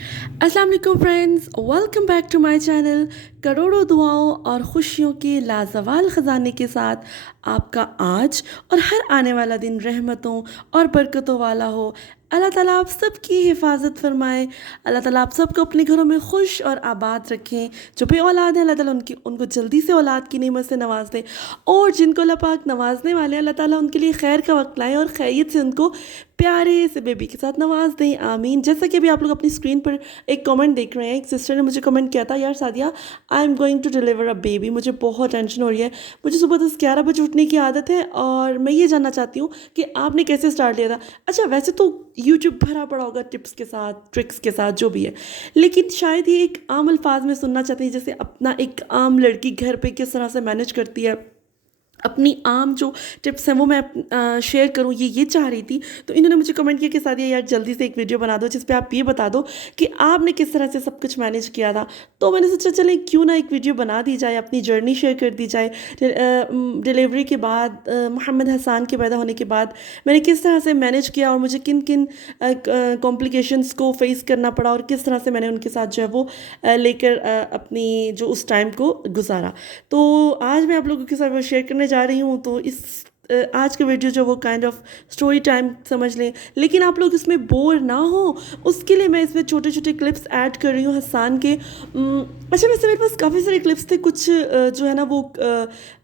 अस्सलाम वालेकुम friends, welcome back to my channel. करोड़ों दुआओं और खुशियों के लाजवाल ख़जाने के साथ आपका आज और हर आने वाला दिन रहमतों और बरकतों वाला हो। अल्लाह ताला आप सबकी हिफाजत फरमाए। अल्लाह ताला आप सबको अपने घरों में खुश और आबाद रखें। जो भी औलाद है अल्लाह ताला उनको जल्दी से औलाद की नेमत से नवाज दे, और जिनको अल्लाह पाक नवाजने वाले हैं अल्लाह ताला उनके लिए खैर का वक्त लाएँ और खैरियत से उनको प्यारे से बेबी के साथ नवाज दें, आमीन। जैसा कि अभी आप लोग अपनी स्क्रीन पर एक कमेंट देख रहे हैं, एक सिस्टर ने मुझे कमेंट किया था, यार Sadia I am going to deliver a baby, मुझे बहुत टेंशन हो रही है। मुझे सुबह 10-11 बजे उठने की आदत है और मैं ये जानना चाहती हूँ कि आपने कैसे स्टार्ट लिया था। अच्छा, वैसे तो यूट्यूब भरा पड़ा होगा टिप्स के साथ, ट्रिक्स के साथ, जो भी है, लेकिन शायद ये एक आम अल्फाज में सुनना चाहती है, जैसे अपना एक आम लड़की घर पे किस तरह से मैनेज करती है, अपनी आम जो टिप्स हैं वो मैं शेयर करूँ, ये चाह रही थी। तो इन्होंने मुझे कमेंट किया कि सादिया यार जल्दी से एक वीडियो बना दो जिस पे आप ये बता दो कि आपने किस तरह से सब कुछ मैनेज किया था। तो मैंने सोचा चलें क्यों ना एक वीडियो बना दी जाए, अपनी जर्नी शेयर कर दी जाए। डिलीवरी के बाद, मोहम्मद हसन के पैदा होने के बाद मैंने किस तरह से मैनेज किया और मुझे किन किन कॉम्प्लिकेशंस को फेस करना पड़ा और किस तरह से मैंने उनके साथ जो है वो लेकर अपनी जो उस टाइम को गुजारा। तो आज मैं आप लोगों के साथ वो शेयर करने जा रही हूँ। तो इस आज का वीडियो जो वो काइंड ऑफ स्टोरी टाइम समझ लें, लेकिन आप लोग इसमें बोर ना हो उसके लिए मैं इसमें छोटे छोटे क्लिप्स ऐड कर रही हूँ हसान के। अच्छा, वैसे मेरे पास काफ़ी सारे क्लिप्स थे, कुछ जो है ना वो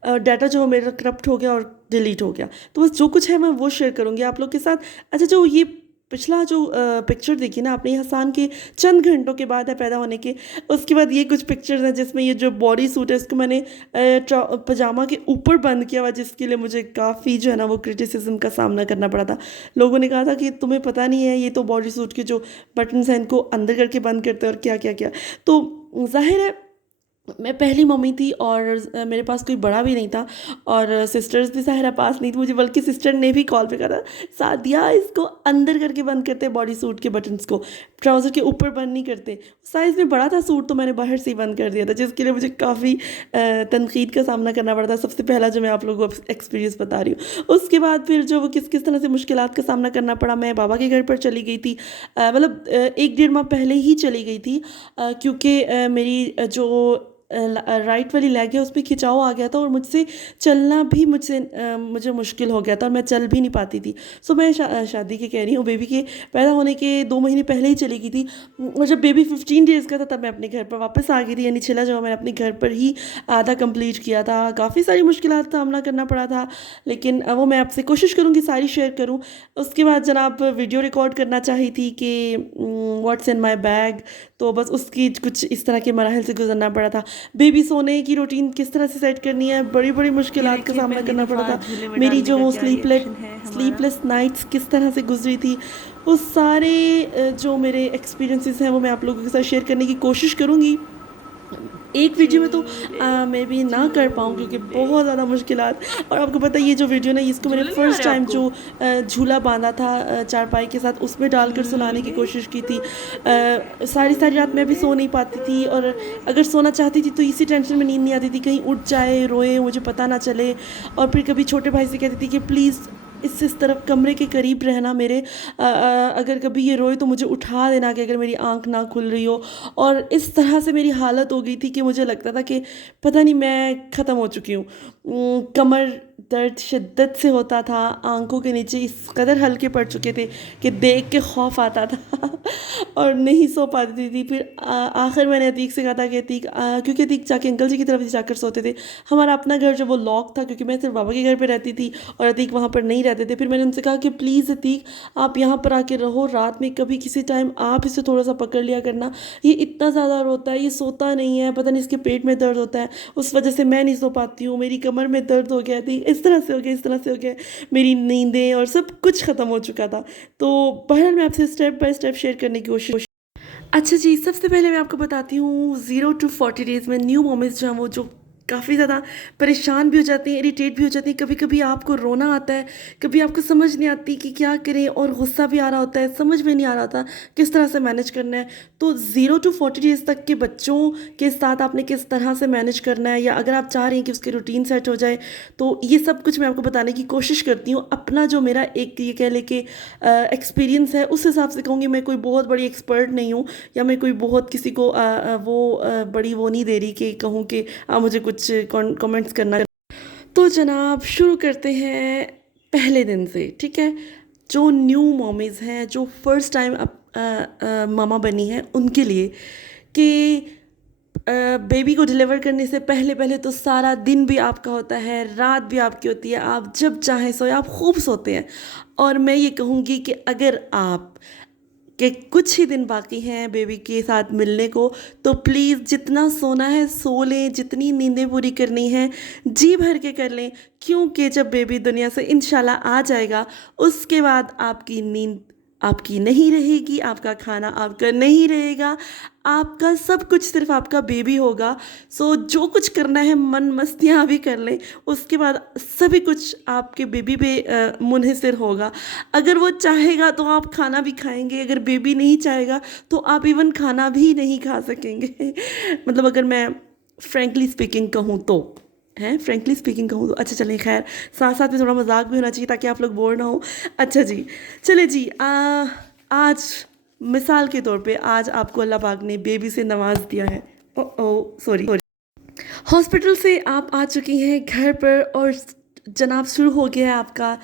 डाटा जो मेरा करप्ट हो गया और डिलीट हो गया, तो बस जो कुछ है मैं वो शेयर करूँगी आप लोग के साथ। अच्छा, जो ये पिछला जो पिक्चर देखी ना आपने, हसान के चंद घंटों के बाद है पैदा होने के, उसके बाद ये कुछ पिक्चर्स हैं जिसमें ये जो बॉडी सूट है इसको मैंने पजामा के ऊपर बंद किया हुआ, जिसके लिए मुझे काफ़ी जो है ना वो क्रिटिसिज्म का सामना करना पड़ा था। लोगों ने कहा था कि तुम्हें पता नहीं है, ये तो बॉडी सूट के जो बटन्स हैं इनको अंदर करके बंद करते हैं और क्या क्या क्या। तो जाहिर है मैं पहली मम्मी थी और मेरे पास कोई बड़ा भी नहीं था और सिस्टर्स भी ज़ाहिर पास नहीं थी मुझे, बल्कि सिस्टर ने भी कॉल पे कहा था, सादिया इसको अंदर करके बंद करते बॉडी सूट के बटन्स को, ट्राउज़र के ऊपर बंद नहीं करते। साइज़ में बड़ा था सूट तो मैंने बाहर से ही बंद कर दिया था, जिसके लिए मुझे काफ़ी तनकीद का सामना करना पड़ा था। सबसे पहला जो मैं आप लोगों को एक्सपीरियंस बता रही हूँ। उसके बाद फिर जो वो किस किस तरह से मुश्किलात का सामना करना पड़ा। मैं बाबा के घर पर चली गई थी, मतलब 1-1.5 माह पहले ही चली गई थी, क्योंकि मेरी जो राइट वाली लेग है उसमें खिंचाव आ गया था और मुझसे चलना भी मुझे मुश्किल हो गया था और मैं चल भी नहीं पाती थी। सो मैं शादी के कह रही हूँ, बेबी के पैदा होने के 2 महीने पहले ही चली गई थी, और जब बेबी 15 डेज़ का था तब मैं अपने घर पर वापस आ गई थी। यानी छिला जो मैंने अपने घर पर ही आधा कंप्लीट किया था। काफ़ी सारी मुश्किलात का सामना करना पड़ा था, लेकिन वो मैं आपसे कोशिश करूँगी सारी शेयर करूँ। उसके बाद जनाब वीडियो रिकॉर्ड करना चाही थी कि व्हाट्स इन माई बैग, तो बस उसकी कुछ इस तरह के मराहल से गुजरना पड़ा था। बेबी सोने की रूटीन किस तरह से सेट करनी है, बड़ी बड़ी मुश्किलात का सामना करना पड़ा था। मेरी जो वो स्लीपलेस नाइट्स किस तरह से गुजरी थी, वो सारे जो मेरे एक्सपीरियंसेस हैं वो मैं आप लोगों के साथ शेयर करने की कोशिश करूँगी। एक वीडियो में तो मैं भी ना कर पाऊँ क्योंकि बहुत ज़्यादा मुश्किलात। और आपको पता है ये जो वीडियो ना, इसको मैंने फर्स्ट टाइम जो झूला बांधा था चारपाई के साथ उसमें डालकर सुलाने की कोशिश की थी। सारी सारी रात मैं भी सो नहीं पाती थी, और अगर सोना चाहती थी तो इसी टेंशन में नींद नहीं आती थी, कहीं उठ जाए, रोए, मुझे पता ना चले। और फिर कभी छोटे भाई से कहती थी कि प्लीज़ इस तरफ कमरे के करीब रहना मेरे, अगर कभी ये रोए तो मुझे उठा देना कि अगर मेरी आंख ना खुल रही हो। और इस तरह से मेरी हालत हो गई थी कि मुझे लगता था कि पता नहीं मैं ख़त्म हो चुकी हूँ। कमर दर्द शिद्दत से होता था, आंखों के नीचे इस कदर हल्के पड़ चुके थे कि देख के खौफ आता था और नहीं सो पाती थी। फिर आखिर मैंने अतीक से कहा था कि अतीक, क्योंकि अतीक जाके अंकल जी की तरफ जाकर सोते थे, हमारा अपना घर जो वो लॉक था क्योंकि मैं सिर्फ बाबा के घर पे रहती थी और अतीक वहाँ पर नहीं रहते थे। फिर मैंने उनसे कहा कि प्लीज़ अतीक आप यहाँ पर आके रहो, रात में कभी किसी टाइम आप इसे थोड़ा सा पकड़ लिया करना, ये इतना ज़्यादा रोता है, ये सोता नहीं है, पता नहीं इसके पेट में दर्द होता है, उस वजह से मैं नहीं सो पाती हूँ, मेरी कमर में दर्द हो गया थी, इस तरह से हो गया, इस तरह से हो गया, मेरी नींदें और सब कुछ ख़त्म हो चुका था। तो बहरहाल मैं आपसे स्टेप बाय स्टेप शेयर करने की कोशिश। अच्छा जी, सबसे पहले मैं आपको बताती हूँ 0 to 40 डेज़ में न्यू मॉमीज़ जो हैं वो जो काफ़ी ज़्यादा परेशान भी हो जाती हैं, इरिटेट भी हो जाती हैं, कभी-कभी आपको रोना आता है, कभी आपको समझ नहीं आती कि क्या करें और गुस्सा भी आ रहा होता है, समझ में नहीं आ रहा होता किस तरह से मैनेज करना है। तो 0 टू 40 डेज़ तक के बच्चों के साथ आपने किस तरह से मैनेज करना है या अगर आप चाह रही हैं कि उसकी रूटीन सेट हो जाए, तो ये सब कुछ मैं आपको बताने की कोशिश करती हूँ। अपना जो मेरा एक ये कह लें कि एक्सपीरियंस है, उस हिसाब से कहूँगी। मैं कोई बहुत बड़ी एक्सपर्ट नहीं हूँ या मैं कोई बहुत किसी को बड़ी वो नहीं दे रही कि कहूँ कि आप मुझे कुछ कमेंट्स करना। तो जनाब शुरू करते हैं पहले दिन से, ठीक है। जो न्यू मॉमीज़ हैं, जो फर्स्ट टाइम मामा बनी हैं, उनके लिए कि बेबी को डिलीवर करने से पहले पहले तो सारा दिन भी आपका होता है, रात भी आपकी होती है, आप जब चाहें सोए, आप खूब सोते हैं। और मैं ये कहूँगी कि अगर आप कि कुछ ही दिन बाकी हैं बेबी के साथ मिलने को, तो प्लीज़ जितना सोना है सो लें, जितनी नींदें पूरी करनी है जी भर के कर लें, क्योंकि जब बेबी दुनिया से इंशाल्लाह आ जाएगा, उसके बाद आपकी नींद आपकी नहीं रहेगी, आपका खाना आपका नहीं रहेगा, आपका सब कुछ सिर्फ आपका बेबी होगा। सो जो कुछ करना है मन मस्तियाँ भी कर लें, उसके बाद सभी कुछ आपके बेबी पे मुनहसर होगा। अगर वो चाहेगा तो आप खाना भी खाएँगे, अगर बेबी नहीं चाहेगा तो आप इवन खाना भी नहीं खा सकेंगे। मतलब अगर मैं फ्रैंकली स्पीकिंग कहूँ तो, हैं? फ्रैंकली स्पीकिंग कहूँ तो अच्छा चलें ख़ैर, साथ-साथ में थोड़ा मज़ाक भी होना चाहिए ताकि आप लोग बोर ना हो। अच्छा जी, चलिए जी आज मिसाल के तौर पे आज आपको अल्लाह पाक ने बेबी से नवाज़ दिया है। ओह! ओह! सॉरी। हॉस्पिटल से आप आ चुकी हैं घर पर और जनाब शुरू हो गया है आपका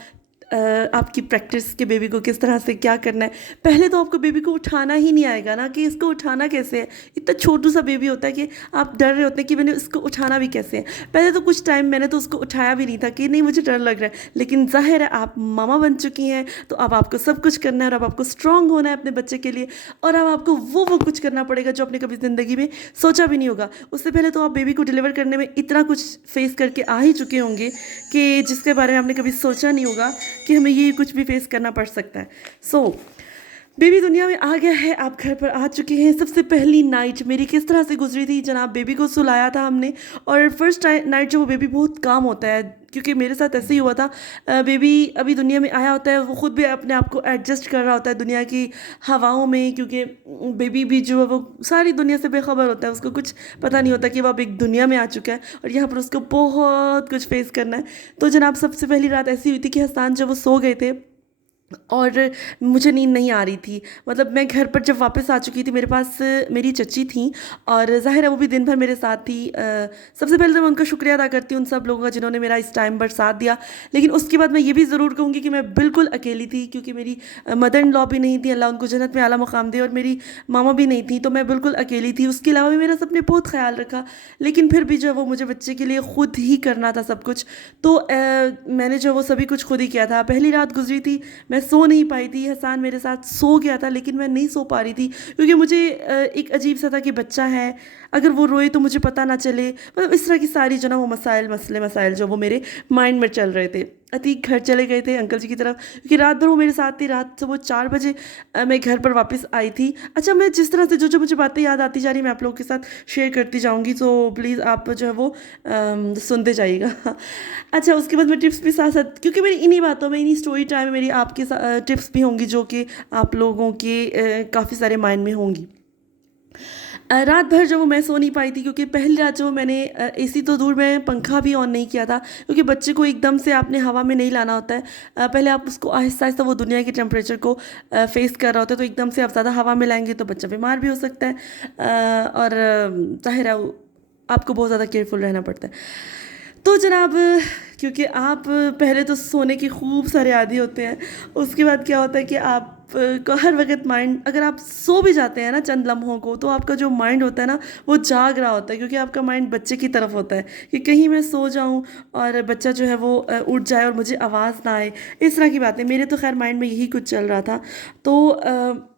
आपकी प्रैक्टिस कि बेबी को किस तरह से क्या करना है। पहले तो आपको बेबी को उठाना ही नहीं आएगा ना कि इसको उठाना कैसे है। इतना छोटू सा बेबी होता है कि आप डर रहे होते हैं कि मैंने इसको उठाना भी कैसे है। पहले तो कुछ टाइम मैंने तो उसको उठाया भी नहीं था कि नहीं मुझे डर लग रहा है, लेकिन ज़ाहिर है आप मामा बन चुकी हैं, तो अब आपको सब कुछ करना है और अब आपको स्ट्रांग होना है अपने बच्चे के लिए। और अब आपको वो कुछ करना पड़ेगा जो आपने कभी ज़िंदगी में सोचा भी नहीं होगा। उससे पहले तो आप बेबी को डिलीवर करने में इतना कुछ फेस करके आ ही चुके होंगे कि जिसके बारे में आपने कभी सोचा नहीं होगा कि हमें ये कुछ भी फेस करना पड़ सकता है। सो बेबी दुनिया में आ गया है, आप घर पर आ चुके हैं। सबसे पहली नाइट मेरी किस तरह से गुजरी थी जनाब, बेबी को सुलाया था हमने और फर्स्ट नाइट जो वो बेबी बहुत काम होता है, क्योंकि मेरे साथ ऐसे ही हुआ था। बेबी अभी दुनिया में आया होता है, वो खुद भी अपने आप को एडजस्ट कर रहा होता है दुनिया की हवाओं में, क्योंकि बेबी भी जो है वो सारी दुनिया से बेखबर होता है, उसको कुछ पता नहीं होता कि वो अब एक दुनिया में आ चुका है और यहाँ पर उसको बहुत कुछ फेस करना है। तो जनाब सबसे पहली रात ऐसी हुई थी कि हसन जब वो सो गए थे और मुझे नींद नहीं आ रही थी। मतलब मैं घर पर जब वापस आ चुकी थी, मेरे पास मेरी चची थी और ज़ाहिर है वो भी दिन भर मेरे साथ थी। सबसे पहले तो मैं उनका शुक्रिया अदा करती हूँ उन सब लोगों का जिन्होंने मेरा इस टाइम पर साथ दिया। लेकिन उसके बाद मैं ये भी ज़रूर कहूँगी कि मैं बिल्कुल अकेली थी, क्योंकि मेरी मदर इन लॉ भी नहीं थी, अल्लाह उनको जन्नत में आला मुकाम दे, और मेरी मामा भी नहीं थी, तो मैं बिल्कुल अकेली थी। उसके अलावा भी मेरा सबने बहुत ख्याल रखा, लेकिन फिर भी जो है वो मुझे बच्चे के लिए ख़ुद ही करना था सब कुछ। तो मैंने जो वो सभी कुछ खुद ही किया था। पहली रात गुजरी थी, मैं सो नहीं पाई थी। हसन मेरे साथ सो गया था लेकिन मैं नहीं सो पा रही थी, क्योंकि मुझे एक अजीब सा था कि बच्चा है, अगर वो रोए तो मुझे पता ना चले। मतलब इस तरह की सारी जो ना वो मसाइल जो वो मेरे माइंड में चल रहे थे। अतीक घर चले गए थे अंकल जी की तरफ, क्योंकि रात भर वो मेरे साथ थी। रात से वो 4 बजे मैं घर पर वापस आई थी। अच्छा, मैं जिस तरह से जो जो मुझे बातें याद आती जा रही मैं आप लोगों के साथ शेयर करती जाऊँगी, तो प्लीज़ आप जो है वो सुनते जाइएगा। अच्छा, उसके बाद मैं टिप्स भी साथ साथ, क्योंकि मेरी इन्हीं बातों में, इन्हीं स्टोरी टाइम में मेरी आपके टिप्स भी होंगी जो कि आप लोगों के काफ़ी सारे माइंड में होंगी। रात भर जो वो मैं सो नहीं पाई थी, क्योंकि पहली रात जो मैंने एसी तो दूर, मैं पंखा भी ऑन नहीं किया था, क्योंकि बच्चे को एकदम से आपने हवा में नहीं लाना होता है। पहले आप उसको आहिस्ता आहिस्ता वो दुनिया के टेम्परेचर को फेस कर रहा होता है, तो एकदम से आप ज़्यादा हवा में लाएंगे तो बच्चा बीमार भी हो सकता है। और ज़ाहिर है आपको बहुत ज़्यादा केयरफुल रहना पड़ता है। तो जनाब, क्योंकि आप पहले तो सोने की खूब सारे आदी होते हैं, उसके बाद क्या होता है कि आप को हर वक्त माइंड, अगर आप सो भी जाते हैं ना चंद लम्हों को, तो आपका जो माइंड होता है ना वो जाग रहा होता है, क्योंकि आपका माइंड बच्चे की तरफ होता है कि कहीं मैं सो जाऊं और बच्चा जो है वो उठ जाए और मुझे आवाज़ ना आए। इस तरह की बातें मेरे तो खैर माइंड में यही कुछ चल रहा था। तो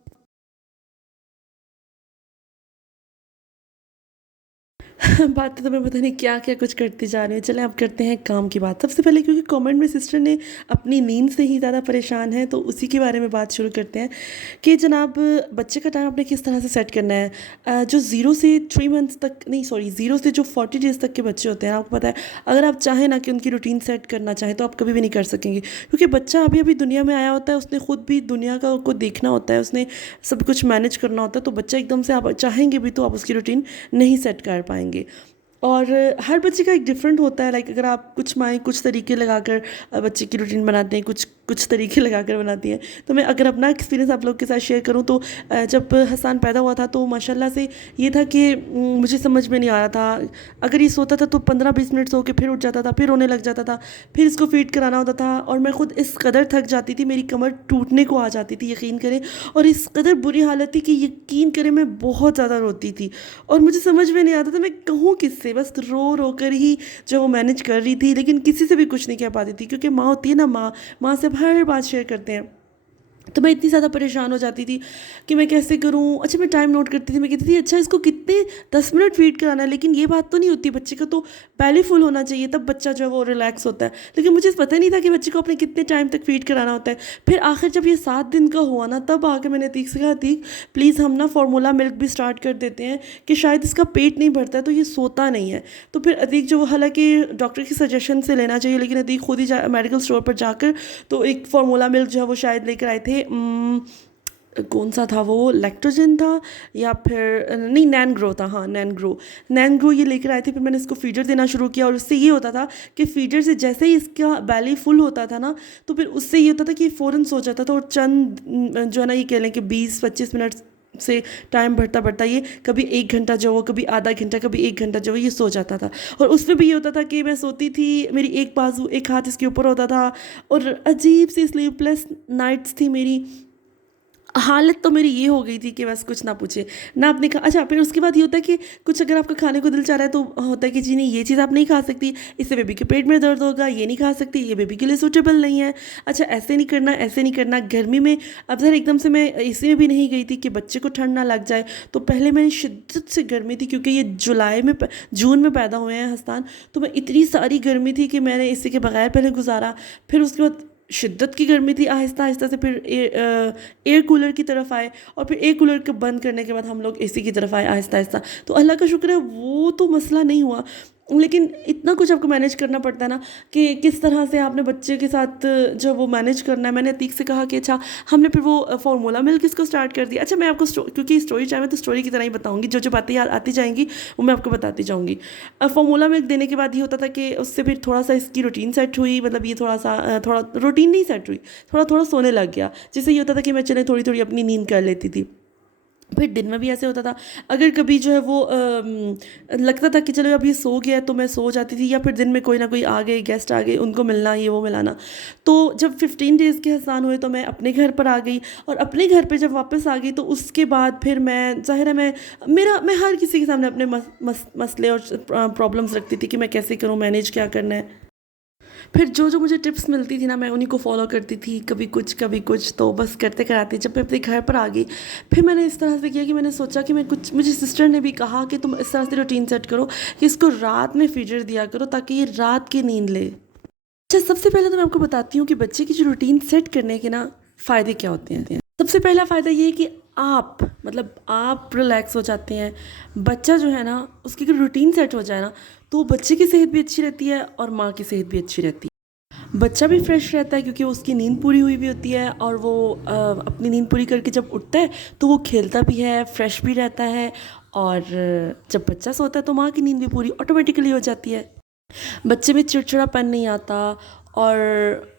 बातें तो मैं पता नहीं क्या-क्या कुछ करती जा रही हूँ। चलें अब करते हैं काम की बात। सबसे पहले क्योंकि कमेंट में सिस्टर ने अपनी नींद से ही ज़्यादा परेशान है, तो उसी के बारे में बात शुरू करते हैं कि जनाब बच्चे का टाइम आपने किस तरह से सेट करना है। जो 0 से 3 मंथ्स तक नहीं सॉरी 0 से जो 40 डेज़ तक के बच्चे होते हैं, आपको पता है अगर आप चाहें ना कि उनकी रूटीन सेट करना चाहें, तो आप कभी भी नहीं कर सकेंगे। क्योंकि बच्चा अभी-अभी दुनिया में आया होता है, उसने खुद भी दुनिया का को देखना होता है, उसने सब कुछ मैनेज करना होता है, तो बच्चा एकदम से आप चाहेंगे भी तो आप उसकी रूटीन नहीं सेट कर पाएँगे। और हर बच्चे का एक डिफरेंट होता है। लाइक अगर आप कुछ माएँ कुछ तरीके लगाकर बच्चे की रूटीन बनाते हैं, कुछ कुछ तरीके लगाकर बनाती हैं। तो मैं अगर अपना एक्सपीरियंस आप लोग के साथ शेयर करूँ तो जब हसन पैदा हुआ था तो माशाल्लाह से ये था कि मुझे समझ में नहीं आ रहा था। अगर ये सोता था तो 15-20 मिनट सो के फिर उठ जाता था, फिर रोने लग जाता था, फिर इसको फ़ीड कराना होता था और मैं खुद इस कदर थक जाती थी, मेरी कमर टूटने को आ जाती थी, यकीन करें। और इस कदर बुरी हालत थी कि यकीन करें मैं बहुत ज़्यादा रोती थी और मुझे समझ में नहीं आता था मैं कहूँ किससे, बस रो रो कर ही जो वो मैनेज कर रही थी, लेकिन किसी से भी कुछ नहीं कह पाती थी क्योंकि माँ होती है ना, माँ से हर बात शेयर करते हैं। तो मैं इतनी ज़्यादा परेशान हो जाती थी कि मैं कैसे करूँ। अच्छा मैं टाइम नोट करती थी, मैं कहती थी अच्छा इसको कितने 10 मिनट फ़ीड कराना है, लेकिन ये बात तो नहीं होती, बच्चे का तो पहले फुल होना चाहिए तब बच्चा जो है वो रिलैक्स होता है। लेकिन मुझे पता नहीं था कि बच्चे को अपने कितने टाइम तक फ़ीड कराना होता है। फिर आखिर जब ये 7 दिन का हुआ ना, तब आके मैंने अतीक से कहा अतीक प्लीज़ हम ना फार्मूला मिल्क भी स्टार्ट कर देते हैं कि शायद इसका पेट नहीं भरता है तो ये सोता नहीं है। तो फिर अतीक जो हालाँकि डॉक्टर की सजेशन से लेना चाहिए, लेकिन अतीक खुद ही मेडिकल स्टोर पर जाकर तो एक फार्मूला मिल्क जो है वो शायद लेकर आए थे। कौन सा था वो, लैक्टोजन था या फिर नहीं नैनग्रो था, हाँ नैनग्रो ये लेकर आए थे। फिर मैंने इसको फीडर देना शुरू किया और उससे ये होता था कि फीडर से जैसे ही इसका बैली फुल होता था ना, तो फिर उससे ये होता था कि फ़ौरन सो जाता था और चंद जो है ना ये कह लें कि 20-25 मिनट से टाइम बढ़ता बढ़ता ये कभी 1 घंटा जो वो कभी आधा घंटा कभी 1 घंटा जो वो ये सो जाता था। और उसमें भी ये होता था कि मैं सोती थी, मेरी एक बाजू एक हाथ इसके ऊपर होता था और अजीब सी स्लीपलेस नाइट्स थी मेरी। हालत तो मेरी ये हो गई थी कि बस कुछ ना पूछे ना आपने कहा। अच्छा फिर उसके बाद ये होता है कि कुछ अगर आपका खाने को दिल चाह रहा है तो होता है कि जी नहीं ये चीज़ आप नहीं खा सकती, इससे बेबी के पेट में दर्द होगा, ये नहीं खा सकती, ये बेबी के लिए सूटेबल नहीं है। अच्छा ऐसे नहीं करना, ऐसे नहीं करना। गर्मी में अब सर एकदम से मैं एसी में भी नहीं गई थी कि बच्चे को ठंड ना लग जाए, तो पहले मैंने शिद्दत से गर्मी थी क्योंकि ये जून में पैदा हुए हैं हस्तान, तो मैं इतनी सारी गर्मी थी कि मैंने एसी के बगैर पहले गुजारा। फिर उसके बाद शिद्दत की गर्मी थी, आहिस्ता आहिस्ता से फिर एयर कूलर की तरफ आए और फिर एयर कूलर को बंद करने के बाद हम लोग एसी की तरफ आए आहिस्ता आहिस्ता। तो अल्लाह का शुक्र है वो तो मसला नहीं हुआ, लेकिन इतना कुछ आपको मैनेज करना पड़ता है ना कि किस तरह से आपने बच्चे के साथ जो वो मैनेज करना है। मैंने अतीक से कहा कि अच्छा हमने फिर वो फार्मूला मिल्क इसको स्टार्ट कर दिया। अच्छा मैं आपको क्योंकि स्टोरी टाइम है तो स्टोरी की तरह ही बताऊंगी, जो जो बातें याद आती जाएंगी वो मैं आपको बताती जाऊंगी। फार्मूला मिल्क देने के बाद ये होता था कि उससे फिर थोड़ा सा इसकी रूटीन सेट हुई, मतलब ये थोड़ा सा थोड़ा रूटीन नहीं सेट हुई, थोड़ा थोड़ा सोने लग गया, जिससे ये होता था कि मैं चले थोड़ी थोड़ी अपनी नींद कर लेती थी। फिर दिन में भी ऐसे होता था, अगर कभी जो है वो लगता था कि चलो अब ये सो गया है तो मैं सो जाती थी, या फिर दिन में कोई ना कोई आ गए, गेस्ट आ गए, उनको मिलना ये वो मिलाना। तो जब 15 डेज़ के हसान हुए तो मैं अपने घर पर आ गई और अपने घर पे जब वापस आ गई तो उसके बाद फिर मैं ज़ाहिर है मैं हर किसी के सामने अपने मसले और प्रॉब्लम्स रखती थी कि मैं कैसे करूँ, मैनेज क्या करना है। फिर जो जो मुझे टिप्स मिलती थी ना मैं उन्हीं को फॉलो करती थी, कभी कुछ तो बस करते कराते जब मैं अपने घर पर आ गई फिर मैंने इस तरह से किया कि मैंने सोचा कि मैं कुछ, मुझे सिस्टर ने भी कहा कि तुम इस तरह से रूटीन सेट करो कि इसको रात में फीडर दिया करो ताकि ये रात की नींद ले। अच्छा सबसे पहले तो मैं आपको बताती हूँ कि बच्चे की जो रूटीन सेट करने के ना फ़ायदे क्या होते हैं। सबसे पहला फ़ायदा ये है कि आप रिलैक्स हो जाते हैं। बच्चा जो है ना उसकी अगर रूटीन सेट हो जाए ना तो बच्चे की सेहत भी अच्छी रहती है और माँ की सेहत भी अच्छी रहती है। बच्चा भी फ्रेश रहता है क्योंकि उसकी नींद पूरी हुई भी होती है और वो अपनी नींद पूरी करके जब उठता है तो वो खेलता भी है, फ्रेश भी रहता है। और जब बच्चा सोता है तो माँ की नींद भी पूरी ऑटोमेटिकली हो जाती है। बच्चे में चिड़चिड़ापन नहीं आता और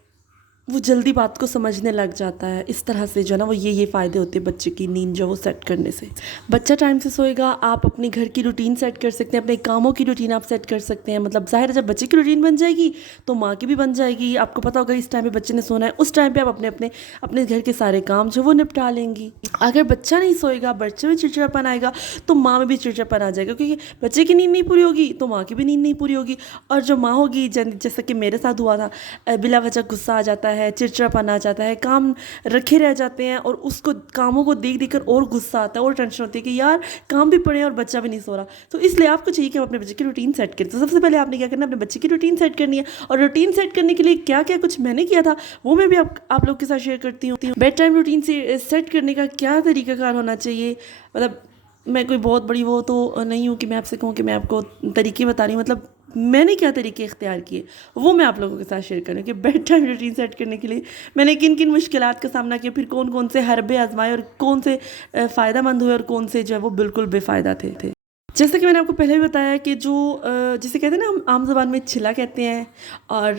वो जल्दी बात को समझने लग जाता है। इस तरह से जो है ना वो ये फ़ायदे होते हैं बच्चे की नींद जो वो सेट करने से। बच्चा टाइम से सोएगा, आप अपने घर की रूटीन सेट कर सकते हैं, अपने कामों की रूटीन आप सेट कर सकते हैं। मतलब ज़ाहिर है जब बच्चे की रूटीन बन जाएगी तो माँ की भी बन जाएगी। आपको पता होगा इस टाइम पे बच्चे ने सोना है, उस टाइम पे आप अपने अपने अपने घर के सारे काम जो वो निपटा लेंगी। अगर बच्चा नहीं सोएगा, बच्चे में चिड़चिड़ापन आएगा तो माँ में भी चिड़चिड़ापन आ जाएगा, क्योंकि बच्चे की नींद नहीं पूरी होगी तो माँ की भी नींद नहीं पूरी होगी। और जो माँ होगी जैसा कि मेरे साथ हुआ था, बिला वजह गुस्सा आ जाता है, चिड़चिड़ापन आ जाता है, काम रखे रह जाते हैं और उसको कामों को देख देख कर और गुस्सा आता है और टेंशन होती है कि यार काम भी पड़े और बच्चा भी नहीं सो रहा। तो इसलिए आपको चाहिए कि आप अपने बच्चे की रूटीन सेट करें। तो सबसे पहले आपने क्या करना है, अपने बच्चे की रूटीन सेट करनी है। और रूटीन सेट करने के लिए क्या क्या कुछ मैंने किया था वो मैं भी आप लोग के साथ शेयर करती हूँ। बेड टाइम रूटीन से सेट करने का क्या तरीकाकार होना चाहिए, मतलब मैं कोई बहुत बड़ी वो तो नहीं हूँ कि मैं आपसे कहूँ कि मैं आपको तरीके बता रही हूँ, मतलब मैंने क्या तरीके इख्तियार किए वो मैं आप लोगों के साथ शेयर करूँ कि बेड टाइम रूटीन सेट करने के लिए मैंने किन किन मुश्किलात का सामना किया, फिर कौन कौन से हरबे आजमाए और कौन से फ़ायदेमंद हुए और कौन से जो है वो बिल्कुल बेफ़ायदा थे। जैसे कि मैंने आपको पहले भी बताया कि जो जिसे कहते हैं ना, हम आम ज़बान में छिला कहते हैं, और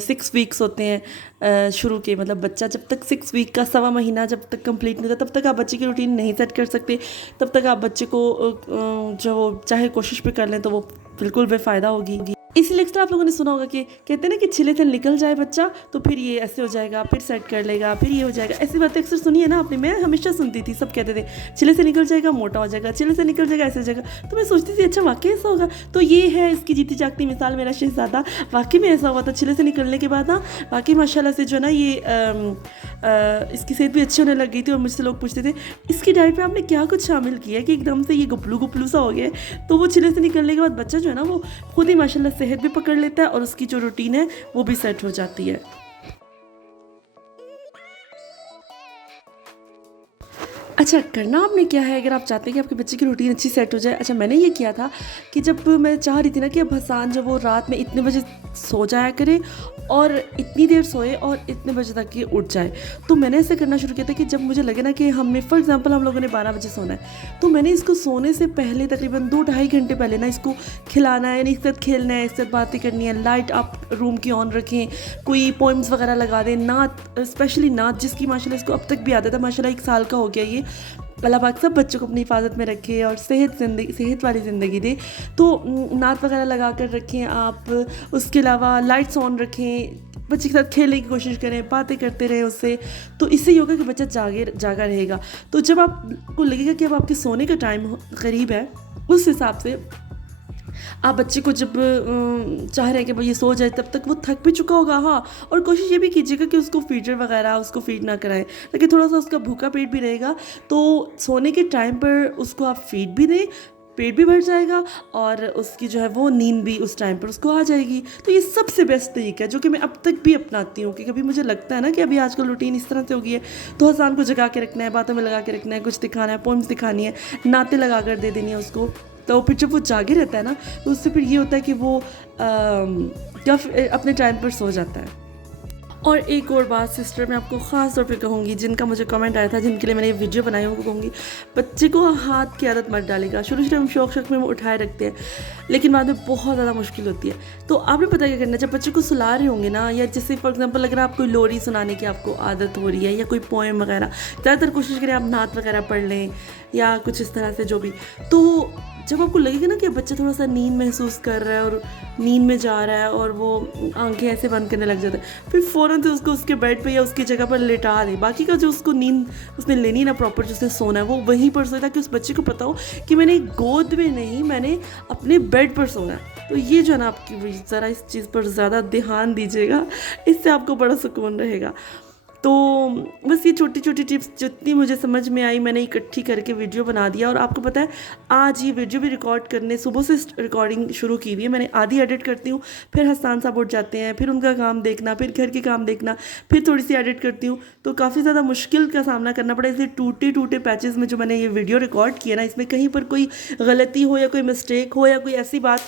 6 वीक्स होते हैं शुरू के, मतलब बच्चा जब तक 6 वीक का सवा महीना जब तक कंप्लीट नहीं होता तब तक आप बच्चे की रूटीन नहीं सेट कर सकते। तब तक आप बच्चे को जो चाहे कोशिश भी कर लें तो वो बिल्कुल बेफ़ायदा होगी। इसीलिए एक्स्ट्रा आप लोगों ने सुना होगा कि कहते हैं ना कि छिले से निकल जाए बच्चा तो फिर ये ऐसे हो जाएगा, फिर सेट कर लेगा, फिर ये हो जाएगा। ऐसी बातें अक्सर सुनी है ना आपने, मैं हमेशा सुनती थी, सब कहते थे छिले से निकल जाएगा, मोटा हो जाएगा, छिले से निकल जाएगा, ऐसे हो जाएगा। तो मैं सोचती थी अच्छा वाकई ऐसा होगा। तो ये है इसकी जीती जागती मिसाल, मेरा शहजादा वाकई में ऐसा हुआ था। छिले से निकलने के बाद ना वाकई माशाल्लाह से जो है ना ये इसकी सेहत भी अच्छी होने लग गई थी। और मुझसे लोग पूछते थे इसकी डाइट में आपने क्या कुछ शामिल किया है कि एकदम से ये गुपलू गुपलू सा हो गया है। तो वो छिले से निकलने के बाद बच्चा जो है ना वो खुद ही माशाल्लाह सेहत भी पकड़ लेता है और उसकी जो रूटीन है वो भी सेट हो जाती है। अच्छा, करना आपने क्या है अगर आप चाहते हैं कि आपके बच्चे की रूटीन अच्छी सेट हो जाए। अच्छा, मैंने ये किया था कि जब मैं चाह रही थी ना कि अब हसान जब वो रात में इतने बजे सो जाया करे और इतनी देर सोए और इतने बजे तक ये उठ जाए, तो मैंने ऐसे करना शुरू किया था कि जब मुझे लगे ना कि हमने फॉर एग्जांपल हम लोगों ने 12 बजे सोना है, तो मैंने इसको सोने से पहले तकरीबन 2-2.5 घंटे पहले ना इसको खिलाना है, यानी इसके साथ खेलना है, इसके साथ बातें करनी है। लाइट आप रूम की ऑन रखें, कोई पोइम्स वगैरह लगा दें, नात स्पेशली नात जिसकी माशाल्लाह इसको अब तक भी आदत है, माशाल्लाह 1 साल का हो गया ये। अल्लाह पाक सब बच्चों को अपनी हिफाजत में रखे और सेहत वाली ज़िंदगी दे। तो नात वगैरह लगा कर रखें आप। उसके अलावा लाइट्स ऑन रखें, बच्चे के साथ खेलने की कोशिश करें, बातें करते रहें उससे। तो इससे ये होगा कि बच्चा जागा रहेगा। तो जब आपको लगेगा कि अब आपके सोने का टाइम करीब है, उस हिसाब से आप बच्चे को जब चाह रहे हैं कि भाई ये सो जाए तब तक वो थक भी चुका होगा। हाँ, और कोशिश ये भी कीजिएगा कि उसको फीडर वगैरह उसको फीड ना कराएं, ताकि थोड़ा सा उसका भूखा पेट भी रहेगा। तो सोने के टाइम पर उसको आप फीड भी दें, पेट भी भर जाएगा और उसकी जो है वो नींद भी उस टाइम पर उसको आ जाएगी। तो ये सबसे बेस्ट तरीका है जो कि मैं अब तक भी अपनाती हूँ कि कभी मुझे लगता है ना कि अभी आजकल रूटीन इस तरह से हो गई है, तो हसान को जगा के रखना है, बातों में लगा के रखना है, कुछ दिखाना है, पोइम्स दिखानी है, नाते लगा कर दे देनी है उसको। तो फिर जब वो जागे रहता है ना तो उससे फिर ये होता है कि वो क्या अपने टाइम पर सो जाता है। और एक और बात सिस्टर मैं आपको ख़ास तौर पे कहूँगी, जिनका मुझे कमेंट आया था, जिनके लिए मैंने ये वीडियो बनाई उनको कहूँगी, बच्चे को हाथ की आदत मत डालेगा। शुरू शुरू में शौक में वो उठाए रखते हैं, लेकिन बाद में बहुत ज़्यादा मुश्किल होती है। तो आपने पता क्या करना है, जब बच्चे को सुला रहे होंगे ना, या जैसे फॉर एग्जांपल अगर आप कोई लोरी सुनाने की आपको आदत हो रही है या कोई पोएम वगैरह, ज़्यादातर कोशिश करें आप नात वगैरह पढ़ लें या कुछ इस तरह से जो भी। तो जब आपको लगेगा ना कि बच्चा थोड़ा सा नींद महसूस कर रहा है और नींद में जा रहा है और वो आंखें ऐसे बंद करने लग जाता है, फिर फ़ौरन से उसको उसके बेड पे या उसकी जगह पर लेटा दे। बाकी का जो उसको नींद उसने लेनी ना प्रॉपर, जिसने सोना है वो वहीं पर सोए, ताकि उस बच्चे को पता हो कि मैंने गोद में नहीं, मैंने अपने बेड पर सोना है। तो ये जो है ना आपकी ज़रा इस चीज़ पर ज़्यादा ध्यान दीजिएगा, इससे आपको बड़ा सुकून रहेगा। तो बस ये छोटी छोटी टिप्स जितनी मुझे समझ में आई मैंने इकट्ठी करके वीडियो बना दिया। और आपको पता है आज ये वीडियो भी रिकॉर्ड करने सुबह से रिकॉर्डिंग शुरू की हुई है मैंने। आधी एडिट करती हूँ, फिर हसन साहब उठ जाते हैं, फिर उनका काम देखना, फिर घर के काम देखना, फिर थोड़ी सी एडिट करती हूँ। तो काफ़ी ज़्यादा मुश्किल का सामना करना पड़ा। इसलिए टूटे टूटे पैचेस में जो मैंने ये वीडियो रिकॉर्ड किया ना, इसमें कहीं पर कोई गलती हो या कोई मिस्टेक हो या कोई ऐसी बात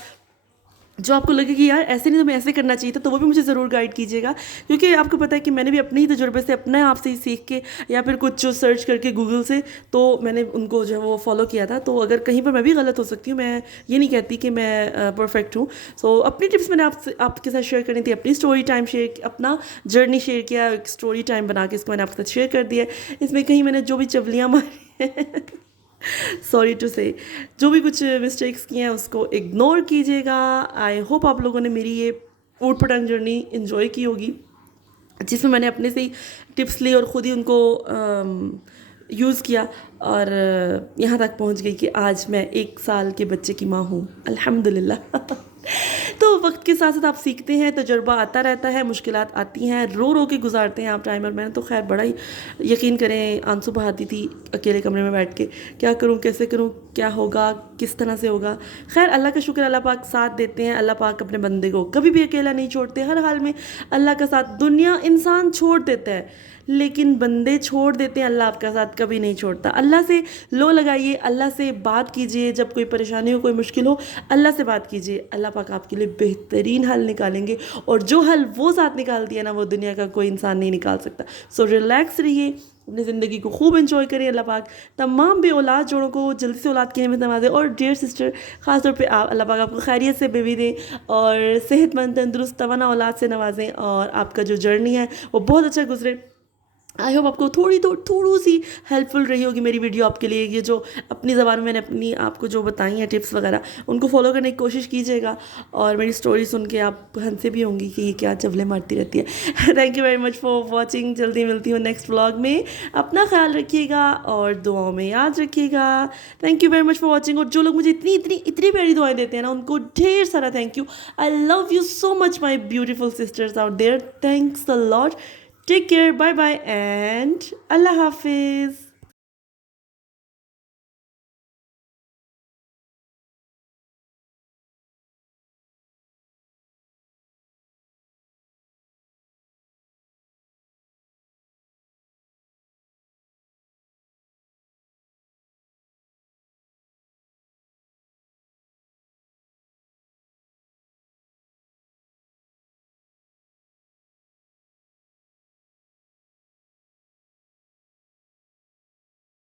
जो आपको लगे कि यार ऐसे नहीं, तो मैं ऐसे करना चाहिए था, तो वो भी मुझे ज़रूर गाइड कीजिएगा। क्योंकि आपको पता है कि मैंने भी अपने ही तजुर्बे से, अपने आप से ही सीख के या फिर कुछ जो सर्च करके गूगल से, तो मैंने उनको जो है वो फॉलो किया था। तो अगर कहीं पर मैं भी गलत हो सकती हूँ, मैं ये नहीं कहती कि मैं परफेक्ट हूँ। सो अपनी टिप्स मैंने आपके साथ शेयर करनी थी, अपनी स्टोरी टाइम शेयर, अपना जर्नी शेयर किया, एक स्टोरी टाइम बना के इसको मैंने आपके साथ शेयर कर दिया। इसमें कहीं मैंने जो भी चवलियाँ मारी सॉरी टू से, जो भी कुछ मिस्टेक्स किए हैं उसको इग्नोर कीजिएगा। आई होप आप लोगों ने मेरी ये ऊट पटांग जर्नी इन्जॉय की होगी, जिसमें मैंने अपने से ही टिप्स ली और ख़ुद ही उनको यूज़ किया और यहाँ तक पहुँच गई कि आज मैं 1 साल के बच्चे की माँ हूँ, अल्हम्दुलिल्लाह। तो वक्त के साथ साथ आप सीखते हैं, तजुर्बा आता रहता है, मुश्किलात आती हैं, रो रो के गुजारते हैं आप टाइम। और मैंने तो खैर बड़ा ही, यकीन करें, आंसू बहाती थी अकेले कमरे में बैठ के, क्या करूं, कैसे करूं, क्या होगा, किस तरह से होगा। खैर अल्लाह का शुक्र, अल्लाह पाक साथ देते हैं। अल्लाह पाक अपने बंदे को कभी भी अकेला नहीं छोड़ते, हर हाल में अल्लाह का साथ। दुनिया इंसान छोड़ देता है लेकिन बंदे छोड़ देते हैं, अल्लाह आपका साथ कभी नहीं छोड़ता। अल्लाह से लो लगाइए, अल्लाह से बात कीजिए, जब कोई परेशानी हो, कोई मुश्किल हो, अल्लाह से बात कीजिए। अल्लाह पाक आपके लिए बेहतरीन हल निकालेंगे, और जो हल वो साथ निकाल दिया ना, वो दुनिया का कोई इंसान नहीं निकाल सकता। सो रिलैक्स रहिए, अपनी ज़िंदगी को खूब एंजॉय करिए। अल्लाह पाक तमाम बे औलाद जोड़ों को जल्दी से औलाद की नेमत नवाजे। और डियर सिस्टर, ख़ास तौर पे आप, अल्लाह पाक आपको खैरियत से बेबी दें और सेहतमंद तंदुरुस्त तवाना औलाद से नवाजें, और आपका जो जर्नी है वो बहुत अच्छा गुजरे। आई होप आपको थोड़ी सी हेल्पफुल रही होगी मेरी वीडियो आपके लिए। ये जो अपनी ज़बान में मैंने अपनी आपको जो बताई हैं टिप्स वगैरह, उनको फॉलो करने की कोशिश कीजिएगा, और मेरी स्टोरी सुन के आप हंसे भी होंगी कि ये क्या चवले मारती रहती है। Thank you very much for watching. जल्दी मिलती हूँ नेक्स्ट व्लॉग में। अपना ख्याल रखिएगा और दुआओं में याद रखिएगा। Thank you very much for watching. और जो लोग मुझे इतनी इतनी इतनी प्यारी दुआएं देते हैं ना, उनको ढेर सारा thank you. I love you so much my beautiful sisters out there. Thanks a lot. Take care, bye bye, and Allah Hafiz.